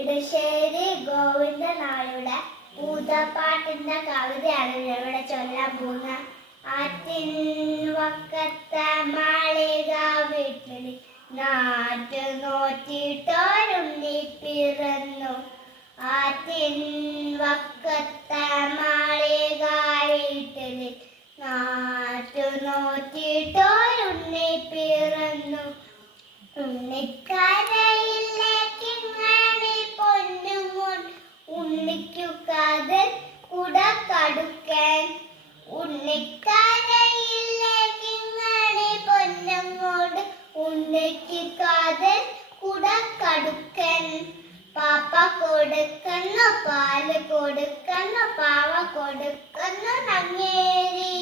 ഇടശ്ശേരി ഗോവിന്ദനാളുടെ പൂതപ്പാട്ടിന്റെ കവിതയാണ് ഇവിടെ ചൊല്ലാൻ പോകുന്ന. ആറ്റിൻ വക്കത്തെ മാളിക വീട്ടിൽ നാറ്റു നോറ്റിട്ടോരുണ്ണി പിറന്നു. ആറ്റിൻ വക്കത്തെ മാളിക വീട്ടിൽ നാറ്റു നോറ്റിട്ടോരുണ്ണി പിറന്നു. ഉണ്ണിക്കരയിലേക്കിങ്ങനെ പൊന്നുമോൻ ഉണ്ണിക്കു കാതൽ കുടക്കടുക്കൻ. ഉണ്ണിക്കരയിലേക്കിങ്ങനെ പൊന്നുമോട് ഉണ്ണിക്കു കാതൽ കുടക്കടുക്കൻ. പാപ്പ കൊടുക്കുന്നു പാല് കൊടുക്കുന്നു പാവ കൊടുക്കുന്നു നങ്ങേരി.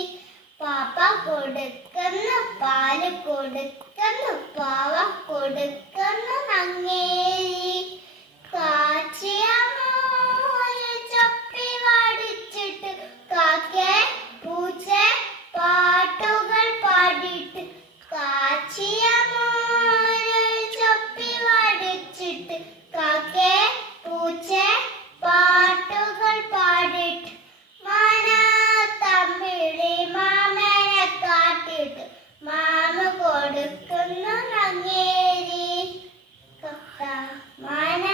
പാപ്പ കൊടുക്കുന്നു പാല് കൊടുക്കുന്നു പാവ കൊടുക്കുന്നു നങ്ങേരി. കാച്ചിയ മോര് ചപ്പി വടിച്ചിട്ട് കാക്കേ പൂച്ച പാട്ടുകൾ പാടിയിട്ട്. കാച്ചിയ മോര് ചപ്പി വടിച്ചിട്ട് കാക്കേ പൂച്ച പാട്ടുകൾ പാടിയിട്ട്. മാന തമ്പിളി മാമനെ കാട്ടിട്ട് മാമ കൊടുക്കുന്നു നങ്ങേരി. മാന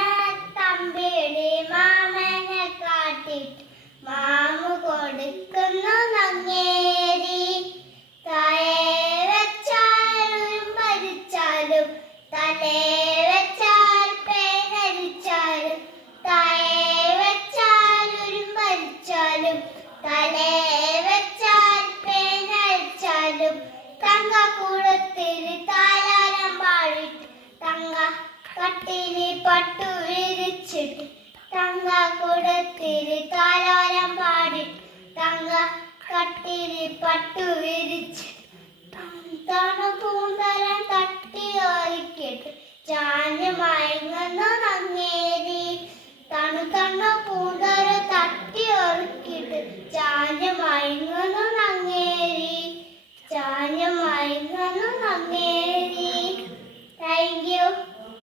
തമ്പിളി മാമനെ കാട്ടിട്ട് മാമ കൊടുക്കുന്നു നങ്ങേരി. താഴെ വെച്ചാലും ഭരിച്ചാലും തലേ വെച്ചാൽ പേരരിച്ചാലും. താഴെ വെച്ചാലും ഭരിച്ചാലും തലേ വെച്ചാൽ പേനരിച്ചാലും. തങ്ക കൂടത്തിൽ താലാരം പാടിട്ട് തങ്ക കട്ടിലി പട്ടു വിരിച്ചിട്ട്. തങ്ക കൂടത്തിൽ താലാരം പാടിട്ട് തങ്ക കട്ടിലി പട്ടു വിരിച്ചിട്ട്. തണു പൂന്തലം തട്ടി ഒരിക്കിട്ട് ചാഞ്ഞു മയങ്ങുന്നു നങ്ങേരി. തണു പൂന്തലം തട്ടി ഒരിക്കിട്ട് ചാഞ്ഞു മയങ്ങുന്നു